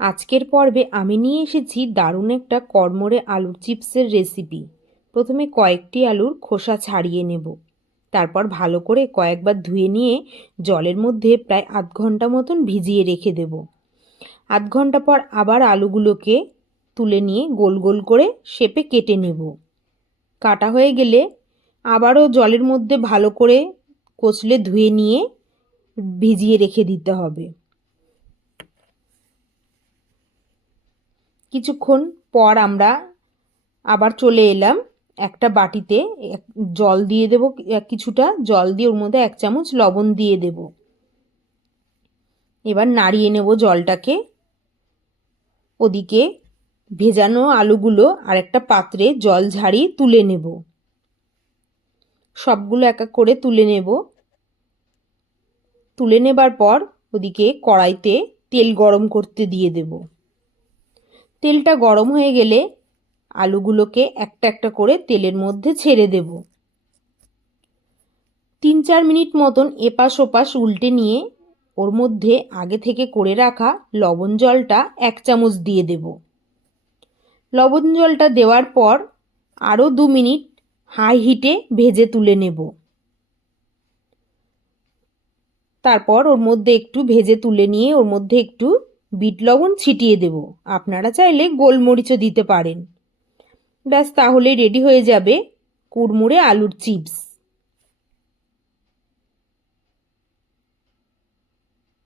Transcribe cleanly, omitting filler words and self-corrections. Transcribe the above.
আজকের পর্বে আমি নিয়ে এসেছি দারুণ একটা কড়মড়ে আলুর চিপসের রেসিপি। প্রথমে কয়েকটি আলুর খোসা ছাড়িয়ে নেব। তারপর ভালো করে কয়েকবার ধুয়ে নিয়ে জলের মধ্যে প্রায় আধ ঘন্টা মতন ভিজিয়ে রেখে দেব। আধ ঘন্টা পর আবার আলুগুলোকে তুলে নিয়ে গোল গোল করে শেপে কেটে নেব। কাটা হয়ে গেলে আবারও জলের মধ্যে ভালো করে কচলে ধুয়ে নিয়ে ভিজিয়ে রেখে দিতে হবে। কিছুক্ষণ পর আমরা আবার চলে এলাম। একটা বাটিতে জল দিয়ে দেব, কিছুটা জল দিয়ে ওর মধ্যে 1 চামচ লবণ দিয়ে দেব। এবার নাড়িয়ে নেব জলটাকে। ওদিকে ভেজানো আলুগুলো আরেকটা পাত্রে জল ঝারিয়ে তুলে নেব। সবগুলো এক এক করে তুলে নেব। তুলে নেবার পর ওদিকে কড়াইতে তেল গরম করতে দিয়ে দেব। তেলটা গরম হয়ে গেলে আলুগুলোকে একটা একটা করে তেলের মধ্যে ছেড়ে দেব। 3-4 মিনিট মতন এপাশ ওপাশ উল্টে নিয়ে ওর মধ্যে আগে থেকে করে রাখা লবণ জলটা 1 চামচ দিয়ে দেব। লবণ জলটা দেওয়ার পর আরও 2 মিনিট হাই হিটে ভেজে তুলে নেব। তারপর ওর মধ্যে একটু ভেজে তুলে নিয়ে ওর মধ্যে একটু বিট লবণ ছিটিয়ে দেব। আপনারা চাইলে গোলমরিচও দিতে পারেন। ব্যাস, তাহলে রেডি হয়ে যাবে কুড়মুড়ে আলুর চিপস।